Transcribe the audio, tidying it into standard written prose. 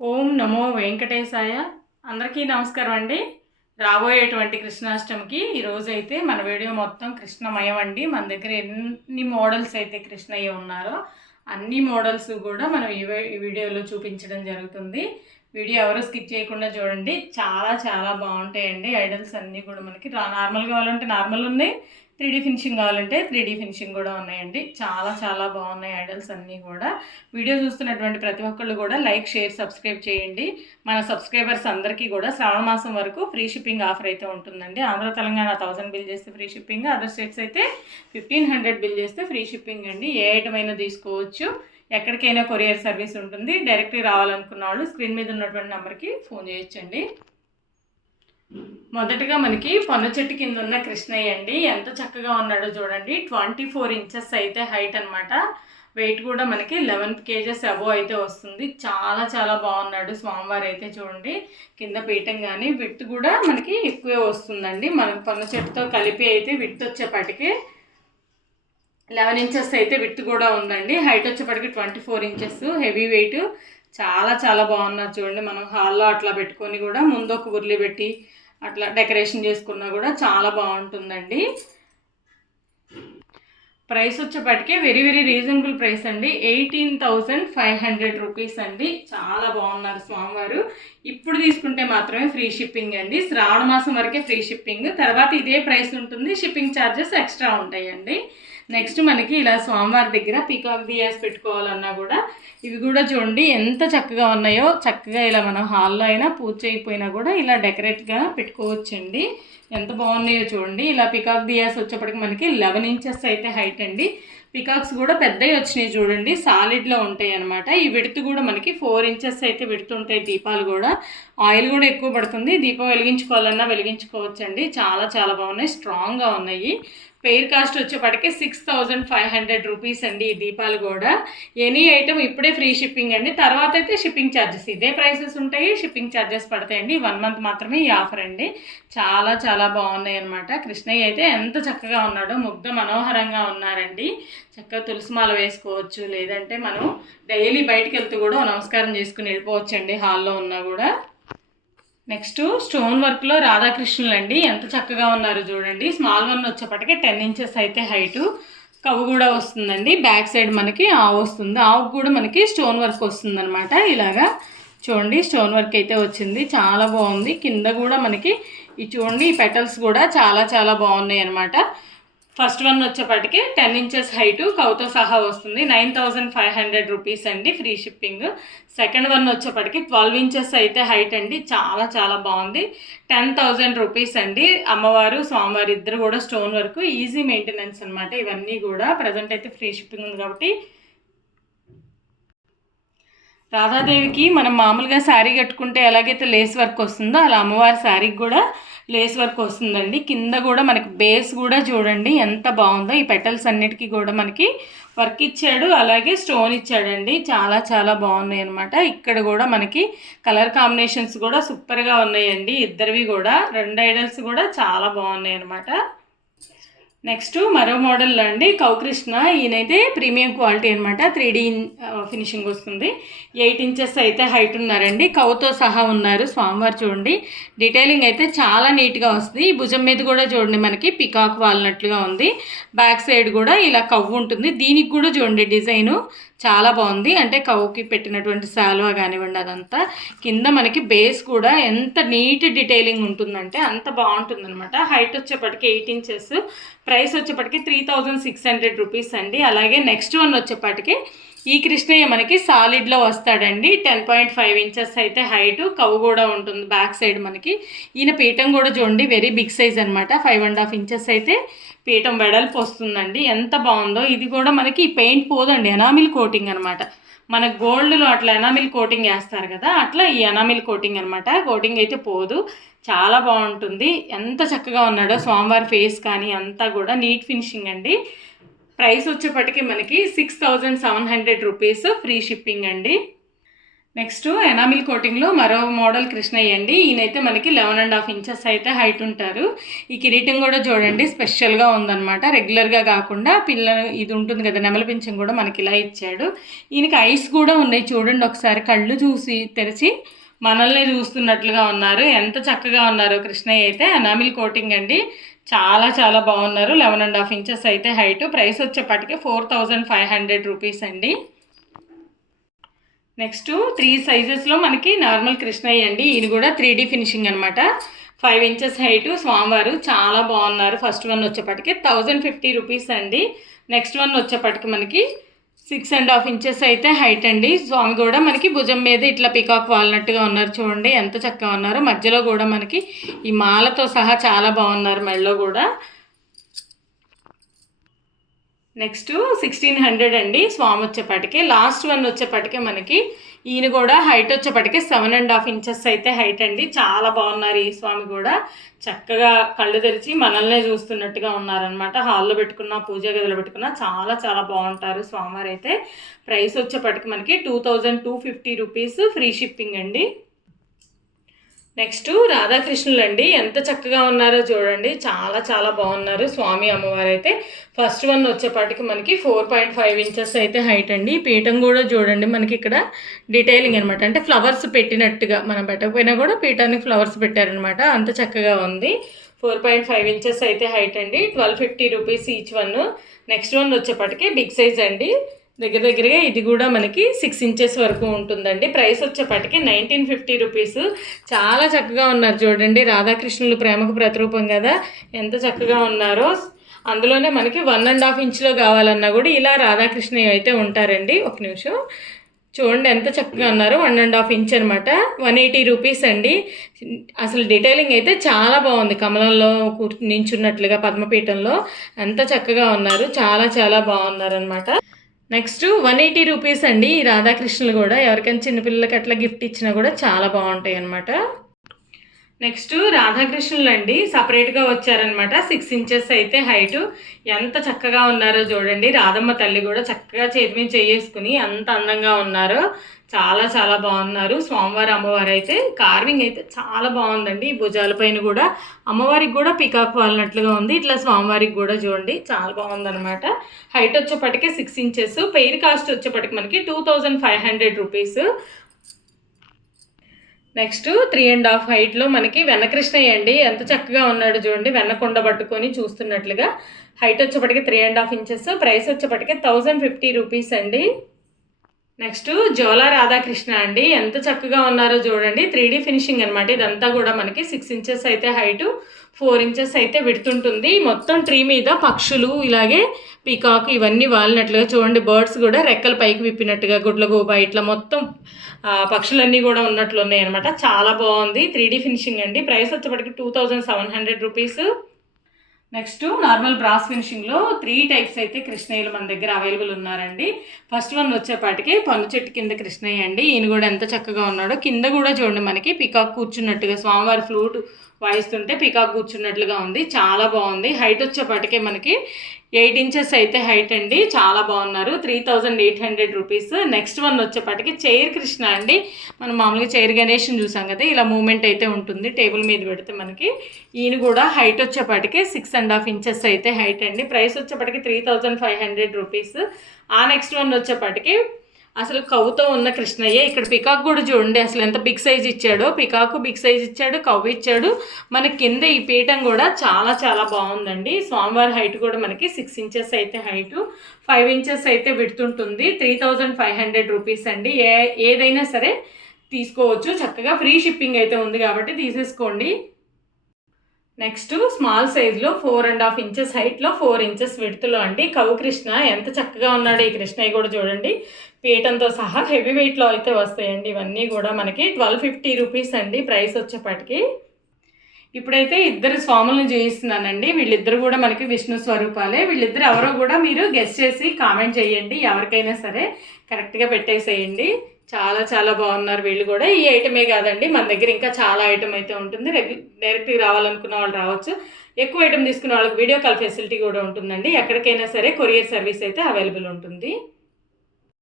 ఓం నమో వెంకటేశాయ. అందరికీ నమస్కారం అండి. రాబోయేటువంటి కృష్ణాష్టమికి ఈరోజైతే మన వీడియో మొత్తం కృష్ణమయం అండి. మన దగ్గర ఎన్ని మోడల్స్ అయితే కృష్ణయ్య ఉన్నారో అన్ని మోడల్స్ కూడా మనం ఈ వీడియోలో చూపించడం జరుగుతుంది. వీడియో ఎవరు స్కిప్ చేయకుండా చూడండి. చాలా చాలా బాగుంటాయండి. ఐడల్స్ అన్నీ కూడా మనకి నార్మల్ కావాలంటే నార్మల్ ఉన్నాయి, 3D ఫినిషింగ్ కావాలంటే 3D ఫినిషింగ్ కూడా ఉన్నాయండి. చాలా చాలా బాగున్నాయి ఐడల్స్ అన్నీ కూడా. వీడియో చూస్తున్నటువంటి ప్రతి ఒక్కళ్ళు కూడా లైక్, షేర్, సబ్స్క్రైబ్ చేయండి. మన సబ్స్క్రైబర్స్ అందరికీ కూడా శ్రావణ మాసం వరకు ఫ్రీ షిప్పింగ్ ఆఫర్ అయితే ఉంటుందండి. ఆంధ్ర తెలంగాణ 1000 బిల్ చేస్తే ఫ్రీ షిప్పింగ్, అదర్ స్టేట్స్ అయితే 1500 బిల్ చేస్తే ఫ్రీ షిప్పింగ్ అండి. ఏ ఐటమ్ అయినా తీసుకోవచ్చు, ఎక్కడికైనా కొరియర్ సర్వీస్ ఉంటుంది. డైరెక్ట్గా రావాలనుకున్న వాళ్ళు స్క్రీన్ మీద ఉన్నటువంటి నెంబర్కి ఫోన్ చేయొచ్చండి. మొదటగా మనకి పొన్న చెట్టు కింద ఉన్న కృష్ణయ్య అండి. ఎంత చక్కగా ఉన్నాడో చూడండి. 24 ఇంచెస్ అయితే హైట్ అనమాట. వెయిట్ కూడా మనకి 11 kgs అబోవ్ అయితే వస్తుంది. చాలా చాలా బాగున్నాడు స్వామివారు అయితే చూడండి. కింద పీఠం కానీ విత్ కూడా మనకి ఎక్కువే వస్తుందండి. మనకి పొన్న చెట్టుతో కలిపి అయితే విత్ వచ్చేపటికి 11 ఇంచెస్ అయితే విత్ కూడా ఉందండి. హైట్ వచ్చేపటికి 24 ఇంచెస్. Heavy weight. చాలా చాలా బాగున్నారు చూడండి. మనం హాల్లో అట్లా పెట్టుకొని కూడా ముందు ఒక ఉర్లి పెట్టి అట్లా డెకరేషన్ చేసుకున్నా కూడా చాలా బాగుంటుందండి. ప్రైస్ వచ్చేపటికే వెరీ వెరీ రీజనబుల్ ప్రైస్ అండి. 18,500 రూపీస్ అండి. చాలా బాగున్నారు స్వామివారు. ఇప్పుడు తీసుకుంటే మాత్రమే ఫ్రీ షిప్పింగ్ అండి. శ్రావణ మాసం వరకే ఫ్రీ షిప్పింగ్, తర్వాత ఇదే ప్రైస్ ఉంటుంది. షిప్పింగ్ ఛార్జెస్ ఎక్స్ట్రా ఉంటాయండి. నెక్స్ట్ మనకి ఇలా స్వామివారి దగ్గర పీకాక్ దియాస్ పెట్టుకోవాలన్నా కూడా ఇవి కూడా చూడండి ఎంత చక్కగా ఉన్నాయో. చక్కగా ఇలా మనం హాల్లో అయినా పూజ చేయకపోయినా కూడా ఇలా డెకరేట్గా పెట్టుకోవచ్చండి. ఎంత బాగున్నాయో చూడండి. ఇలా పికాక్ దియాస్ వచ్చేప్పటికి మనకి 11 ఇంచెస్ అయితే హైట్ అండి. పికాక్స్ కూడా పెద్దవి వచ్చినాయి చూడండి, సాలిడ్లో ఉంటాయి అనమాట. ఈ విడత్ కూడా మనకి 4 ఇంచెస్ అయితే విడుతుంటాయి. దీపాలు కూడా ఆయిల్ కూడా ఎక్కువ పడుతుంది. దీపం వెలిగించుకోవాలన్నా వెలిగించుకోవచ్చండి. చాలా చాలా బాగున్నాయి, స్ట్రాంగ్గా ఉన్నాయి. పెయిర్ కాస్ట్ వచ్చేపటికి 6,500 రూపీస్ అండి. ఈ దీపాలు కూడా ఎనీ ఐటమ్ ఇప్పుడే ఫ్రీ షిప్పింగ్ అండి. తర్వాత అయితే షిప్పింగ్ ఛార్జెస్ ఇదే ప్రైసెస్ ఉంటాయి, షిప్పింగ్ ఛార్జెస్ పడతాయండి. 1 మంత్ మాత్రమే ఈ ఆఫర్ అండి. చాలా చాలా బాగున్నాయి అనమాట. కృష్ణయ్య అయితే ఎంత చక్కగా ఉన్నాడో, ముగ్ధ మనోహరంగా ఉన్నారండి. చక్కగా తులసిమాల వేసుకోవచ్చు, లేదంటే మనం డైలీ బయటకు వెళ్తూ కూడా నమస్కారం చేసుకుని వెళ్ళిపోవచ్చండి హాల్లో ఉన్నా కూడా. నెక్స్ట్ స్టోన్ వర్క్లో రాధాకృష్ణులు అండి. ఎంత చక్కగా ఉన్నారు చూడండి. స్మాల్ వన్ వచ్చేపటికి 10 ఇంచెస్ అయితే హైటు. కవ్వు కూడా వస్తుందండి. బ్యాక్ సైడ్ మనకి ఆవు వస్తుంది. ఆవుకు కూడా మనకి స్టోన్ వర్క్ వస్తుంది అనమాట. ఇలాగా చూడండి స్టోన్ వర్క్ అయితే వచ్చింది. చాలా బాగుంది. కింద కూడా మనకి ఈ చూడండి ఈ పెటల్స్ కూడా చాలా చాలా బాగున్నాయి అనమాట. ఫస్ట్ వన్ వచ్చేపటికి 10 ఇంచెస్ హైటు, కౌతో సహా వస్తుంది. 9,500 రూపీస్ అండి, ఫ్రీ షిప్పింగ్. సెకండ్ వన్ వచ్చేపటికి 12 ఇంచెస్ అయితే హైట్ అండి. చాలా చాలా బాగుంది. 10,000 రూపీస్ అండి. అమ్మవారు స్వామివారు ఇద్దరు కూడా స్టోన్ వర్క్, ఈజీ మెయింటెనెన్స్ అనమాట. ఇవన్నీ కూడా ప్రజెంట్ అయితే ఫ్రీ షిప్పింగ్ ఉంది కాబట్టి. రాధాదేవికి మనం మామూలుగా శారీ కట్టుకుంటే ఎలాగైతే లేస్ వర్క్ వస్తుందో అలా అమ్మవారి శారీకి కూడా లేస్ వర్క్ వస్తుందండి. కింద కూడా మనకి బేస్ కూడా చూడండి ఎంత బాగుందో. ఈ పెటల్స్ అన్నిటికీ కూడా మనకి వర్క్ ఇచ్చాడు, అలాగే స్టోన్ ఇచ్చాడండి. చాలా చాలా బాగున్నాయి అనమాట. ఇక్కడ కూడా మనకి కలర్ కాంబినేషన్స్ కూడా సూపర్గా ఉన్నాయండి. ఇద్దరివి కూడా 2 ఐడల్స్ కూడా చాలా బాగున్నాయి అనమాట. నెక్స్ట్ మరో మోడల్లో అండి కౌకృష్ణ. ఈయనైతే ప్రీమియం క్వాలిటీ అనమాట. 3D ఫినిషింగ్ వస్తుంది. 8 ఇంచెస్ అయితే హైట్ ఉన్నారండి. కౌతో సహా ఉన్నారు స్వామివారు. చూడండి డీటెయిలింగ్ అయితే చాలా నీట్గా వస్తుంది. ఈ భుజం మీద కూడా చూడండి మనకి పికాక్ వాలినట్లుగా ఉంది. బ్యాక్ సైడ్ కూడా ఇలా కవ్వు ఉంటుంది. దీనికి కూడా చూడండి డిజైను చాలా బాగుంది. అంటే కవ్వుకి పెట్టినటువంటి శాలువా కానివ్వండి అదంతా. కింద మనకి బేస్ కూడా ఎంత నీట్ డీటెయిలింగ్ ఉంటుందంటే అంత బాగుంటుందన్నమాట. హైట్ వచ్చేప్పటికి 8 ఇంచెస్. ప్రైస్ వచ్చేప్పటికి 3,600 రూపీస్ అండి. అలాగే నెక్స్ట్ వన్ వచ్చేప్పటికి ఈ కృష్ణయ్య మనకి సాలిడ్లో వస్తాడండి. 10.5 ఇంచెస్ అయితే హైటు, కవ్వు కూడా ఉంటుంది బ్యాక్ సైడ్ మనకి. ఈయన పీఠం కూడా చూడండి వెరీ బిగ్ సైజ్ అనమాట. 5.5 ఇంచెస్ అయితే పీఠం వెడల్పు వస్తుందండి. ఎంత బాగుందో. ఇది కూడా మనకి పెయింట్ పోదండి, ఎనామిల్ కోటింగ్ అనమాట. మన గోల్డ్లో అట్లా ఎనామిల్ కోటింగ్ వేస్తారు కదా, అట్లా ఈ ఎనామిల్ కోటింగ్ అనమాట. కోటింగ్ అయితే పోదు. చాలా బాగుంటుంది. ఎంత చక్కగా ఉన్నాడో స్వామివారి ఫేస్ కానీ అంతా కూడా నీట్ ఫినిషింగ్ అండి. ప్రైస్ వచ్చేప్పటికి మనకి 6,700 రూపీస్, ఫ్రీ షిప్పింగ్ అండి. నెక్స్ట్ ఎనామిల్ కోటింగ్లో మరో మోడల్ కృష్ణయ్య అండి. ఈయనైతే మనకి 11.5 ఇంచెస్ అయితే హైట్ ఉంటారు. ఈ కిరీటం కూడా చూడండి స్పెషల్గా ఉందన్నమాట. రెగ్యులర్గా కాకుండా ఇది ఉంటుంది కదా నెమలి పింఛం కూడా మనకి ఇలా ఇచ్చాడు. ఈయనకి ఐస్ కూడా ఉన్నాయి చూడండి, ఒకసారి కళ్ళు చూసి తెరిచి మనల్ని చూస్తున్నట్లుగా ఉన్నారు. ఎంత చక్కగా ఉన్నారు కృష్ణయ్య అయితే. ఎనామిల్ కోటింగ్ అండి, చాలా చాలా బాగున్నారు. 11.5 ఇంచెస్ అయితే హైట్. ప్రైస్ వచ్చేప్పటికి 4500 రూపీస్ అండి. నెక్స్ట్ 3 సైజెస్లో మనకి నార్మల్ కృష్ణయ్య అండి. ఈయన కూడా 3D ఫినిషింగ్ అనమాట. 5 ఇంచెస్ హైటు స్వామివారు చాలా బాగున్నారు. ఫస్ట్ వన్ వచ్చేప్పటికి 1050 రూపీస్ అండి. నెక్స్ట్ వన్ వచ్చేప్పటికి మనకి 6.5 ఇంచెస్ అయితే హైట్ అండి. స్వామి కూడా మనకి భుజం మీద ఇట్లా పికాక్ వాలినట్టుగా ఉన్నారు చూడండి, ఎంత చక్కగా ఉన్నారు. మధ్యలో కూడా మనకి ఈ మాలతో సహా చాలా బాగున్నారు, మెడలో కూడా. నెక్స్ట్ 1600 అండి స్వామి వచ్చేప్పటికే. లాస్ట్ వన్ వచ్చేప్పటికే మనకి ఈయన కూడా హైట్ వచ్చేప్పటికే 7.5 ఇంచెస్ అయితే హైట్ అండి. చాలా బాగున్నారు ఈ స్వామి కూడా. చక్కగా కళ్ళు తెరిచి మనల్నే చూస్తున్నట్టుగా ఉన్నారనమాట. హాల్లో పెట్టుకున్న, పూజ గదిలో పెట్టుకున్న చాలా చాలా బాగుంటారు స్వామివారు అయితే. ప్రైస్ వచ్చేప్పటికి మనకి 2250 రూపీస్, ఫ్రీ షిప్పింగ్ అండి. నెక్స్ట్ రాధాకృష్ణులు అండి, ఎంత చక్కగా ఉన్నారో చూడండి, చాలా చాలా బాగున్నారు స్వామి అమ్మవారు అయితే. ఫస్ట్ వన్ వచ్చేపాటికి మనకి 4.5 ఇంచెస్ అయితే హైట్ అండి. పీఠం కూడా చూడండి మనకి ఇక్కడ డీటెయిలింగ్ అనమాట, అంటే ఫ్లవర్స్ పెట్టినట్టుగా, మనం పెట్టకపోయినా కూడా పీఠానికి ఫ్లవర్స్ పెట్టారనమాట, అంత చక్కగా ఉంది. 4.5 ఇంచెస్ అయితే హైట్ అండి. 1250 rupees each one. Next one వచ్చేపాటికి బిగ్ సైజ్ అండి. దగ్గరగా ఇది కూడా మనకి 6 ఇంచెస్ వరకు ఉంటుందండి. ప్రైస్ వచ్చేప్పటికి 1950 రూపీస్. చాలా చక్కగా ఉన్నారు చూడండి. రాధాకృష్ణులు ప్రేమకు ప్రతిరూపం కదా, ఎంత చక్కగా ఉన్నారో. అందులోనే మనకి 1.5 ఇంచ్లో కావాలన్నా కూడా ఇలా రాధాకృష్ణ అయితే ఉంటారండి. ఒక నిమిషం చూడండి ఎంత చక్కగా ఉన్నారు. 1.5 ఇంచ్ అనమాట. 180 రూపీస్ అండి. అసలు డీటెయిలింగ్ అయితే చాలా బాగుంది, కమలంలో నించున్నట్లుగా పద్మపీఠంలో ఎంత చక్కగా ఉన్నారు, చాలా చాలా బాగున్నారు అనమాట. నెక్స్ట్ 180 రూపీస్ అండి. రాధాకృష్ణులు కూడా ఎవరికైనా చిన్నపిల్లలకి అట్లా గిఫ్ట్ ఇచ్చినా కూడా చాలా బాగుంటాయి అనమాట. నెక్స్ట్ రాధాకృష్ణులు అండి, సపరేట్గా వచ్చారనమాట. 6 ఇంచెస్ అయితే హైటు. ఎంత చక్కగా ఉన్నారో చూడండి. రాధమ్మ తల్లి కూడా చక్కగా చేతి మీద చేసుకుని అంత అందంగా ఉన్నారో, చాలా చాలా బాగున్నారు. స్వామివారి అమ్మవారు అయితే కార్వింగ్ అయితే చాలా బాగుందండి. భుజాల పైన కూడా అమ్మవారికి కూడా పికాక్ వాలినట్లుగా ఉంది. ఇట్లా స్వామివారికి కూడా చూడండి చాలా బాగుందనమాట. హైట్ వచ్చేప్పటికే 6 ఇంచెస్. పెయిర్ కాస్ట్ వచ్చేప్పటికి మనకి 2500 రూపీస్. నెక్స్ట్ 3.5 హైట్లో మనకి వెన్నకృష్ణయ్య అండి, ఎంత చక్కగా ఉన్నాడు చూడండి, వెన్నకొండ పట్టుకొని చూస్తున్నట్లుగా. హైట్ వచ్చేప్పటికి 3.5 ఇంచెస్. ప్రైస్ వచ్చేప్పటికి 1050 రూపీస్ అండి. నెక్స్ట్ జోలా రాధాకృష్ణ అండి, ఎంత చక్కగా ఉన్నారో చూడండి. 3D ఫినిషింగ్ అనమాట. ఇదంతా కూడా మనకి 6 ఇంచెస్ అయితే హైటు, 4 ఇంచెస్ అయితే విడుతుంటుంది. మొత్తం ట్రీ మీద పక్షులు, ఇలాగే పీకాక్ ఇవన్నీ వాలినట్లుగా చూడండి. బర్డ్స్ కూడా రెక్కలు పైకి విప్పినట్టుగా, గుడ్లగూబ ఇట్లా మొత్తం పక్షులన్నీ కూడా ఉన్నట్లు ఉన్నాయి అనమాట. చాలా బాగుంది. 3D ఫినిషింగ్ అండి. ప్రైస్ వచ్చేప్పటికి 2700 రూపీస్. నెక్స్ట్ నార్మల్ బ్రాస్ ఫినిషింగ్లో 3 టైప్స్ అయితే కృష్ణయ్యలు మన దగ్గర అవైలబుల్ ఉన్నారండి. ఫస్ట్ వన్ వచ్చేపాటికి పన్ను చెట్టు కింద కృష్ణయ్య అండి. ఈయన కూడా ఎంత చక్కగా ఉన్నాడో. కింద కూడా చూడండి మనకి పికాక్ కూర్చున్నట్టుగా, స్వామివారి ఫ్లూట్ వాయిస్తుంటే పికాక్ కూర్చున్నట్లుగా ఉంది, చాలా బాగుంది. హైట్ వచ్చేపాటికే మనకి 8 ఇంచెస్ అయితే హైట్ అండి. చాలా బాగున్నారు. 3800 రూపీస్. నెక్స్ట్ వన్ వచ్చేపాటికి చైర్ కృష్ణ అండి. మనం మామూలుగా చైర్ గణేష్ని చూసాం కదా, ఇలా మూమెంట్ అయితే ఉంటుంది టేబుల్ మీద పెడితే మనకి. ఈయన కూడా హైట్ వచ్చేపాటికి 6.5 ఇంచెస్ అయితే హైట్ అండి. ప్రైస్ వచ్చేపాటికి 3500 రూపీస్. ఆ నెక్స్ట్ వన్ వచ్చేపాటికి అసలు కవ్వుతో ఉన్న కృష్ణయ్య. ఇక్కడ పికాక్ కూడా చూడండి అసలు ఎంత బిగ్ సైజ్ ఇచ్చాడో. పికాక్ బిగ్ సైజ్ ఇచ్చాడు, కవ్వు ఇచ్చాడు. మన కింద ఈ పీఠం కూడా చాలా చాలా బాగుందండి. స్వామివారి హైట్ కూడా మనకి 6 ఇంచెస్ అయితే హైటు, 5 ఇంచెస్ అయితే విడుతుంటుంది. 3500 రూపీస్ అండి. ఏదైనా సరే తీసుకోవచ్చు చక్కగా. ఫ్రీ షిప్పింగ్ అయితే ఉంది కాబట్టి తీసేసుకోండి. నెక్స్ట్ స్మాల్ సైజ్లో 4.5 ఇంచెస్ హైట్లో, 4 ఇంచెస్ విడుతులో అండి. కవ్వు కృష్ణ ఎంత చక్కగా ఉన్నాడు. ఈ కృష్ణయ్య కూడా చూడండి పీఠంతో సహా హెవీ వెయిట్లో అయితే వస్తాయండి. ఇవన్నీ కూడా మనకి 1250 రూపీస్ అండి. ప్రైస్ వచ్చేప్పటికి. ఇప్పుడైతే ఇద్దరు స్వాములను చూపిస్తున్నానండి. వీళ్ళిద్దరు కూడా మనకి విష్ణు స్వరూపాలే. వీళ్ళిద్దరు ఎవరో కూడా మీరు గెస్ చేసి కామెంట్ చేయండి. ఎవరికైనా సరే కరెక్ట్గా పెట్టేసేయండి. చాలా చాలా బాగున్నారు వీళ్ళు కూడా. ఈ ఐటమే కాదండి, మన దగ్గర ఇంకా చాలా ఐటమ్ అయితే ఉంటుంది. డైరెక్ట్గా రావాలనుకున్న వాళ్ళు రావచ్చు. ఎక్కువ ఐటమ్ తీసుకున్న వాళ్ళకి వీడియో కాల్ ఫెసిలిటీ కూడా ఉంటుందండి. ఎక్కడికైనా సరే కొరియర్ సర్వీస్ అయితే అవైలబుల్ ఉంటుంది.